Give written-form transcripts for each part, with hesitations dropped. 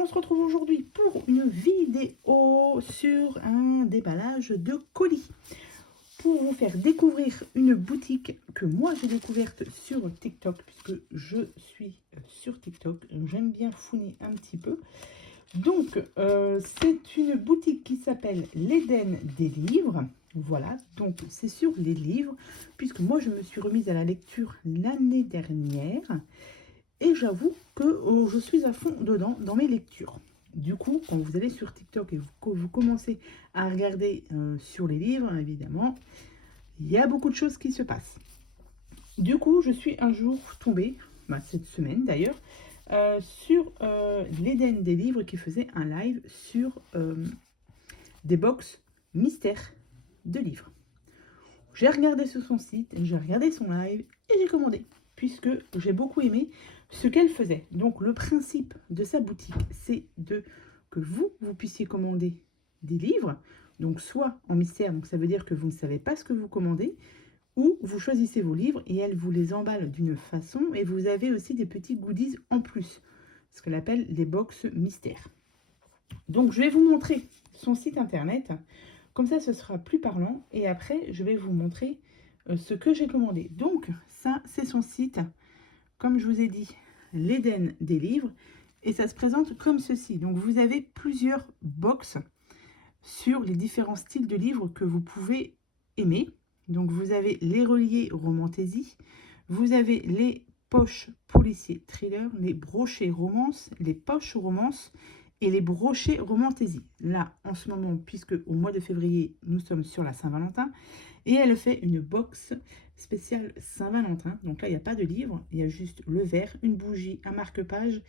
on se retrouve aujourd'hui pour une vidéo sur un déballage de colis. Pour vous faire découvrir une boutique que moi j'ai découverte sur TikTok, puisque je suis sur TikTok, j'aime bien fouiner un petit peu. Donc, c'est une boutique qui s'appelle l'Éden des livres. Voilà, donc c'est sur les livres, puisque moi je me suis remise à la lecture l'année dernière. Et j'avoue que je suis à fond dedans dans mes lectures. Du coup, quand vous allez sur TikTok et que vous commencez à regarder sur les livres, évidemment, il y a beaucoup de choses qui se passent. Du coup, je suis un jour tombée, cette semaine d'ailleurs, sur l'Éden des livres qui faisait un live sur des box mystères de livres. J'ai regardé sur son site, j'ai regardé son live et j'ai commandé, puisque j'ai beaucoup aimé ce qu'elle faisait. Donc le principe de sa boutique, c'est que vous puissiez commander des livres, donc soit en mystère, donc ça veut dire que vous ne savez pas ce que vous commandez, ou vous choisissez vos livres et elle vous les emballe d'une façon, et vous avez aussi des petits goodies en plus, ce qu'elle appelle les box mystères. Donc je vais vous montrer son site internet. Comme ça, ce sera plus parlant. Et après, je vais vous montrer ce que j'ai commandé. Donc, ça, c'est son site. Comme je vous ai dit, l'Éden des livres. Et ça se présente comme ceci. Donc, vous avez plusieurs box sur les différents styles de livres que vous pouvez aimer. Donc, vous avez les reliés romantaisie. Vous avez les poches policiers thriller, les brochets romance, les poches romance et les brochets romantaisie. Là, en ce moment, puisque au mois de février, nous sommes sur la Saint-Valentin, et elle fait une box spéciale Saint-Valentin. Donc là, il n'y a pas de livre, il y a juste le verre, une bougie, un marque-page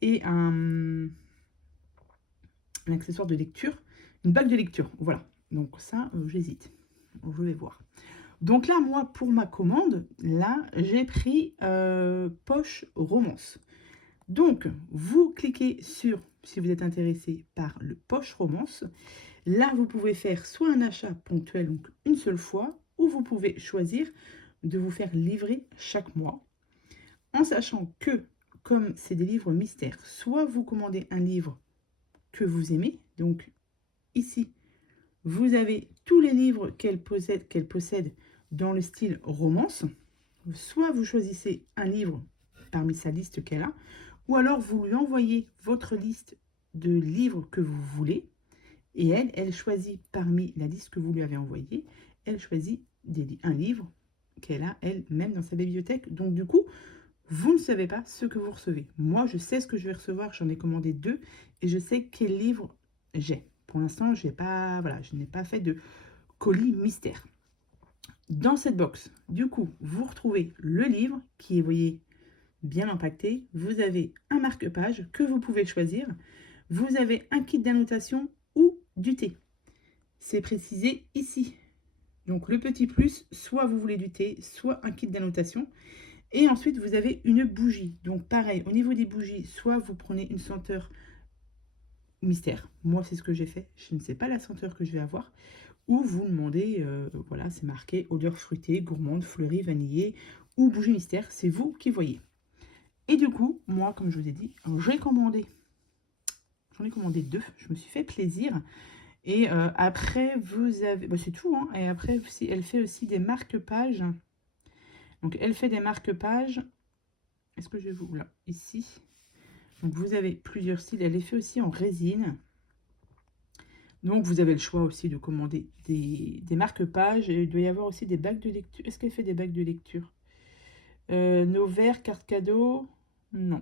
et un accessoire de lecture, une bague de lecture. Voilà, donc ça, j'hésite. Je vais voir. Donc là, moi, pour ma commande, là, j'ai pris poche romance. Donc, vous cliquez sur, si vous êtes intéressé par le poche romance, là, vous pouvez faire soit un achat ponctuel, donc une seule fois, ou vous pouvez choisir de vous faire livrer chaque mois, en sachant que, comme c'est des livres mystères, soit vous commandez un livre que vous aimez, donc ici, vous avez tous les livres qu'elle possède dans le style romance, soit vous choisissez un livre parmi sa liste qu'elle a, ou alors vous lui envoyez votre liste de livres que vous voulez, et elle choisit parmi la liste que vous lui avez envoyée, elle choisit un livre qu'elle a elle-même dans sa bibliothèque. Donc du coup, vous ne savez pas ce que vous recevez. Moi, je sais ce que je vais recevoir, j'en ai commandé 2, et je sais quel livre j'ai. Pour l'instant, je n'ai pas fait de colis mystère. Dans cette box, du coup, vous retrouvez le livre qui est, vous voyez, bien impacté. Vous avez un marque-page que vous pouvez choisir. Vous avez un kit d'annotation ou du thé. C'est précisé ici. Donc le petit plus, soit vous voulez du thé, soit un kit d'annotation. Et ensuite, vous avez une bougie. Donc pareil, au niveau des bougies, soit vous prenez une senteur mystère. Moi, c'est ce que j'ai fait. Je ne sais pas la senteur que je vais avoir. Ou vous demandez, voilà, c'est marqué odeur fruitée, gourmande, fleurie, vanillée ou bougie mystère. C'est vous qui voyez. Et du coup, moi, comme je vous ai dit, j'en ai commandé 2. Je me suis fait plaisir. Et après, vous avez... c'est tout, hein. Et après, elle fait aussi des marque-pages. Donc, elle fait des marque-pages. Est-ce que je vais vous... Là, ici. Donc, vous avez plusieurs styles. Elle les fait aussi en résine. Donc, vous avez le choix aussi de commander des marque-pages. Et il doit y avoir aussi des bagues de lecture. Est-ce qu'elle fait des bagues de lecture? Nos verres, cartes cadeaux? Non.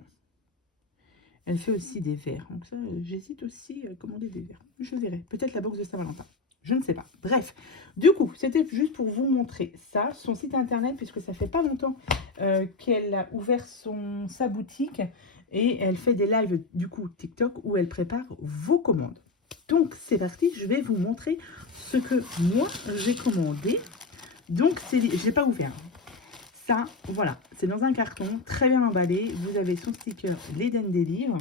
Elle fait aussi des verres. Donc ça, j'hésite aussi à commander des verres. Je verrai. Peut-être la box de Saint-Valentin. Je ne sais pas. Bref. Du coup, c'était juste pour vous montrer ça. Son site internet, puisque ça fait pas longtemps qu'elle a ouvert sa boutique. Et elle fait des lives, du coup, TikTok, où elle prépare vos commandes. Donc, c'est parti. Je vais vous montrer ce que moi, j'ai commandé. Donc, je ne l'ai pas ouvert. Ça, voilà, c'est dans un carton, très bien emballé. Vous avez son sticker, l'Éden des livres.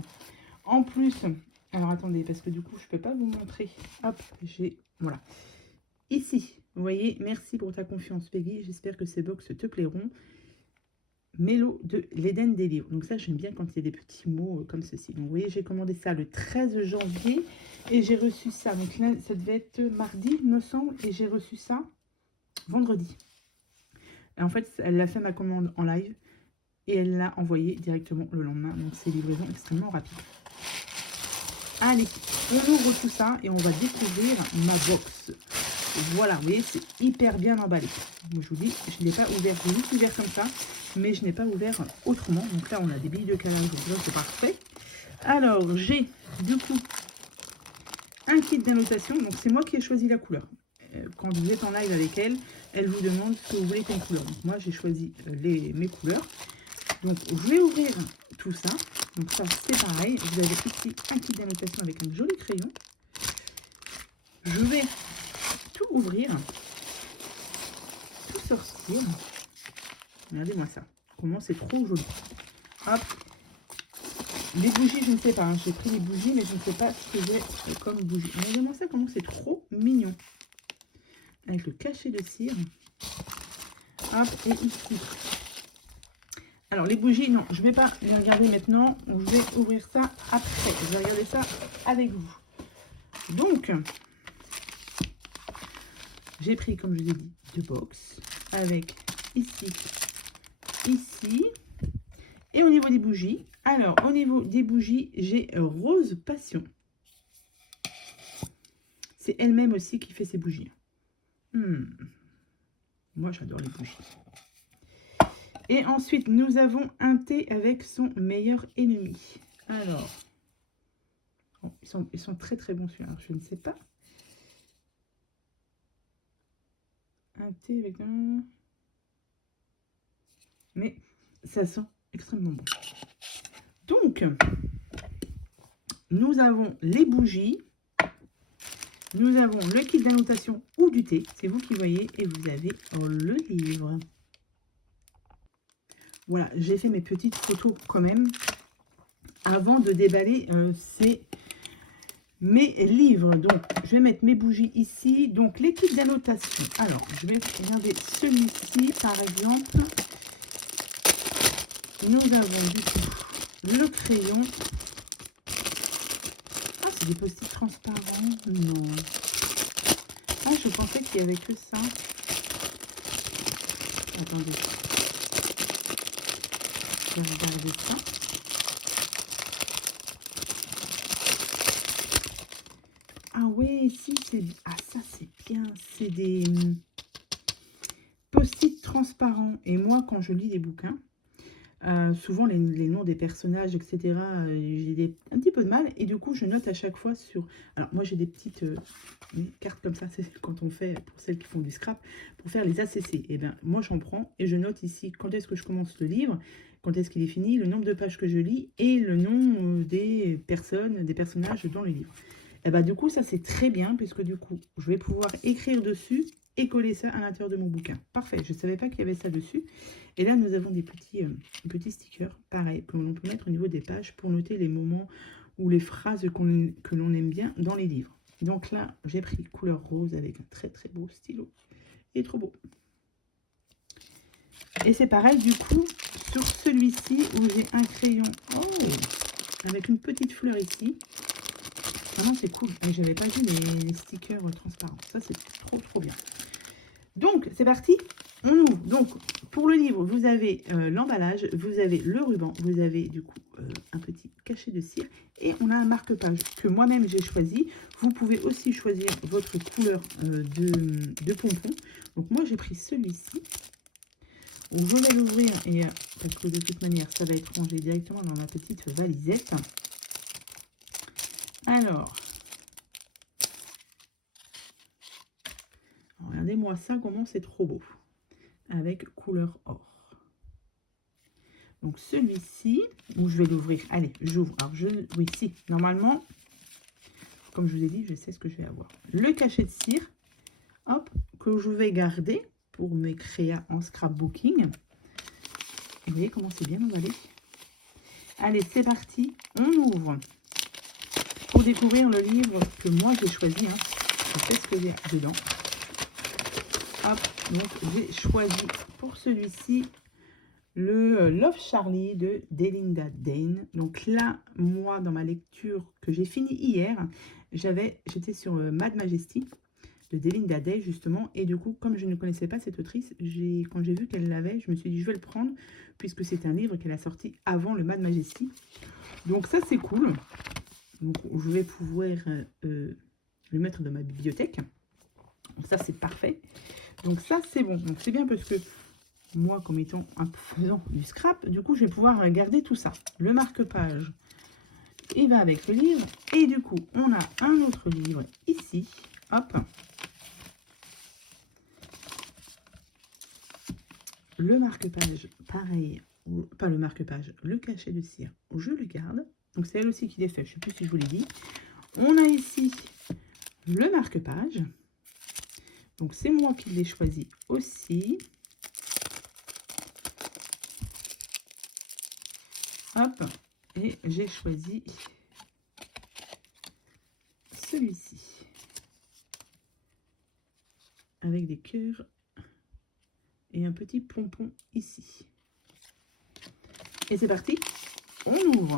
En plus, alors attendez, parce que du coup, je ne peux pas vous montrer. Hop, voilà. Ici, vous voyez, merci pour ta confiance, Peggy. J'espère que ces box te plairont. Mélo de l'Éden des livres. Donc ça, j'aime bien quand il y a des petits mots comme ceci. Donc vous voyez, j'ai commandé ça le 13 janvier et j'ai reçu ça. Donc là, ça devait être mardi, il me semble, et j'ai reçu ça vendredi. Et en fait, elle a fait ma commande en live et elle l'a envoyé directement le lendemain. Donc c'est livraison extrêmement rapide. Allez, on ouvre tout ça et on va découvrir ma box. Voilà, vous voyez, c'est hyper bien emballé. Je vous dis, je ne l'ai pas ouvert, j'ai juste ouvert comme ça, mais je n'ai pas ouvert autrement. Donc là, on a des billes de calage, donc là, c'est parfait. Alors, j'ai du coup un kit d'annotation. Donc, c'est moi qui ai choisi la couleur. Quand vous êtes en live avec elle, elle vous demande ce que vous voulez comme couleur. Donc, moi, j'ai choisi mes couleurs. Donc, je vais ouvrir tout ça. Donc, ça, c'est pareil. Vous avez ici un kit d'annotation avec un joli crayon. Je vais tout ouvrir, tout sortir. Regardez-moi ça. Comment c'est trop joli. Hop. Les bougies, je ne sais pas. Hein. J'ai pris les bougies, mais je ne sais pas ce que j'ai comme bougie. Regardez-moi ça, comment c'est trop mignon. Avec le cachet de cire. Hop, et ici. Alors, les bougies, non, je ne vais pas les regarder maintenant. Je vais ouvrir ça après. Je vais regarder ça avec vous. Donc, j'ai pris, comme je vous ai dit, 2 box. Avec ici, ici. Et au niveau des bougies, alors, au niveau des bougies, j'ai Rose Passion. C'est elle-même aussi qui fait ses bougies. Moi, j'adore les bougies. Et ensuite, nous avons un thé avec son meilleur ennemi. Alors, bon, ils sont très très bons celui-là. Je ne sais pas. Un thé avec un... Mais ça sent extrêmement bon. Donc, nous avons les bougies. Nous avons le kit d'annotation ou du thé. C'est vous qui voyez. Et vous avez le livre. Voilà, j'ai fait mes petites photos quand même avant de déballer mes livres. Donc, je vais mettre mes bougies ici. Donc, les kits d'annotation. Alors, je vais regarder celui-ci, par exemple. Nous avons du coup le crayon. Ah, c'est des post-it transparents. Non. Ah, je pensais qu'il n'y avait que ça. Attendez. Je vais regarder ça. Ah oui, si, c'est... Ah, ça, c'est bien. C'est des post-it transparents. Et moi, quand je lis des bouquins, souvent les noms des personnages, etc., j'ai un petit peu de mal. Et du coup, je note à chaque fois sur... Alors, moi, j'ai des petites cartes comme ça. C'est quand on fait, pour celles qui font du scrap, pour faire les ACC. Et bien, moi, j'en prends et je note ici quand est-ce que je commence le livre, quand est-ce qu'il est fini, le nombre de pages que je lis et le nom des personnes, des personnages dans le livre. Et bien, du coup, ça, c'est très bien puisque du coup, je vais pouvoir écrire dessus et coller ça à l'intérieur de mon bouquin. Parfait, je ne savais pas qu'il y avait ça dessus. Et là, nous avons des petits stickers, pareil, que l'on peut mettre au niveau des pages pour noter les moments ou les phrases que l'on aime bien dans les livres. Donc là, j'ai pris couleur rose avec un très très beau stylo. Il est trop beau. Et c'est pareil, du coup, sur celui-ci où j'ai un crayon avec une petite fleur ici. Vraiment, c'est cool. Mais je n'avais pas vu les stickers transparents. Ça, c'est trop trop bien. Donc, c'est parti. On ouvre. Donc, pour le livre, vous avez l'emballage, vous avez le ruban, vous avez du coup un petit cachet de cire et on a un marque-page que moi-même j'ai choisi. Vous pouvez aussi choisir votre couleur de pompon. Donc, moi, j'ai pris celui-ci. Je vais l'ouvrir et parce que de toute manière, ça va être rangé directement dans ma petite valisette. Alors, regardez-moi ça, comment c'est trop beau. Avec couleur or. Donc celui-ci, où je vais l'ouvrir. Allez, j'ouvre. Alors oui, si, normalement, comme je vous ai dit, je sais ce que je vais avoir. Le cachet de cire, hop, que je vais garder pour mes créas en scrapbooking. Et vous voyez comment c'est bien emballé. Allez, c'est parti, on ouvre. Pour découvrir le livre que moi j'ai choisi, hein. Je sais ce que j'ai dedans. Hop, donc j'ai choisi pour celui-ci le Love Charlie de Delinda Dane. Donc là, moi, dans ma lecture que j'ai finie hier, j'étais sur Mad Majesty de Delinda Day justement, et du coup comme je ne connaissais pas cette autrice, quand j'ai vu qu'elle l'avait, je me suis dit je vais le prendre puisque c'est un livre qu'elle a sorti avant le Mad Majesty, donc ça c'est cool. Donc je vais pouvoir le mettre dans ma bibliothèque, donc ça c'est parfait, donc ça c'est bon, donc c'est bien parce que moi comme étant un peu faisant du scrap, du coup je vais pouvoir garder tout ça. Le marque-page il va avec le livre, et du coup on a un autre livre ici, hop. Le marque-page, pareil, pas le marque-page, le cachet de cire, je le garde. Donc c'est elle aussi qui l'ai fait, je ne sais plus si je vous l'ai dit. On a ici le marque-page. Donc c'est moi qui l'ai choisi aussi. Hop, et j'ai choisi celui-ci. Avec des cœurs et un petit pompon ici. Et c'est parti, on ouvre.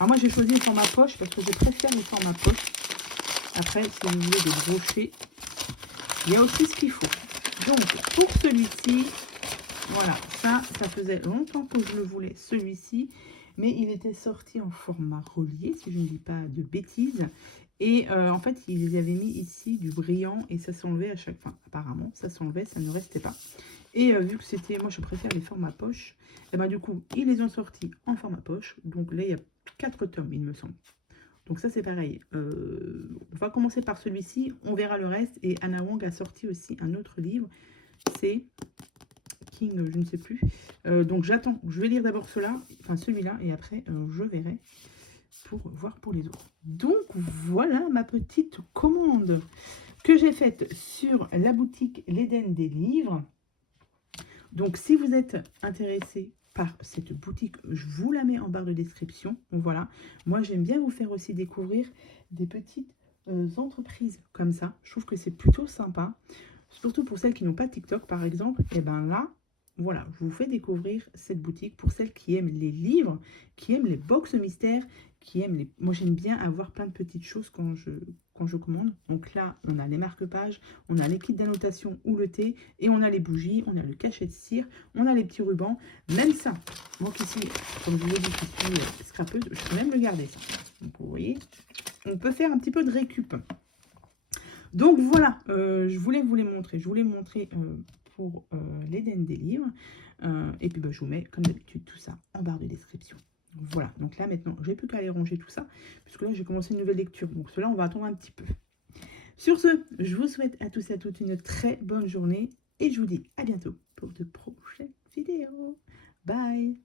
Alors moi j'ai choisi le format poche parce que je préfère le format poche. Après, si vous voulez des brochets, il y a aussi ce qu'il faut. Donc pour celui-ci, voilà, ça faisait longtemps que je le voulais, celui-ci. Mais il était sorti en format relié, si je ne dis pas de bêtises. Et en fait, ils avaient mis ici du brillant et ça s'enlevait à chaque fois. Apparemment, ça s'enlevait, ça ne restait pas. Et vu que c'était, moi je préfère les formats poche, et ben du coup, ils les ont sortis en format poche. Donc là, il y a 4 tomes, il me semble. Donc ça, c'est pareil. On va commencer par celui-ci, on verra le reste. Et Anna Wong a sorti aussi un autre livre. C'est King, je ne sais plus. Donc j'attends, je vais lire d'abord celui-là, et après, je verrai pour voir pour les autres. Donc voilà ma petite commande que j'ai faite sur la boutique L'Éden des livres. Donc si vous êtes intéressé par cette boutique, je vous la mets en barre de description. Voilà, moi j'aime bien vous faire aussi découvrir des petites entreprises comme ça. Je trouve que c'est plutôt sympa, surtout pour celles qui n'ont pas TikTok par exemple. Et ben là, voilà, je vous fais découvrir cette boutique pour celles qui aiment les livres, qui aiment les box mystères, qui aiment les... Moi j'aime bien avoir plein de petites choses quand je commande. Donc là, on a les marque-pages, on a les kits d'annotation ou le thé, et on a les bougies, on a le cachet de cire, on a les petits rubans. Même ça, moi qui suis, comme je vous l'ai dit, qui suis scrapeuse, je peux même le garder ça. Donc vous voyez, on peut faire un petit peu de récup. Donc voilà, je voulais vous les montrer. Je voulais montrer pour l'Éden des livres. Et puis je vous mets, comme d'habitude, tout ça en barre de description. Voilà, donc là maintenant, j'ai plus qu'à aller ranger tout ça, puisque là j'ai commencé une nouvelle lecture. Donc cela, on va attendre un petit peu. Sur ce, je vous souhaite à tous et à toutes une très bonne journée. Et je vous dis à bientôt pour de prochaines vidéos. Bye!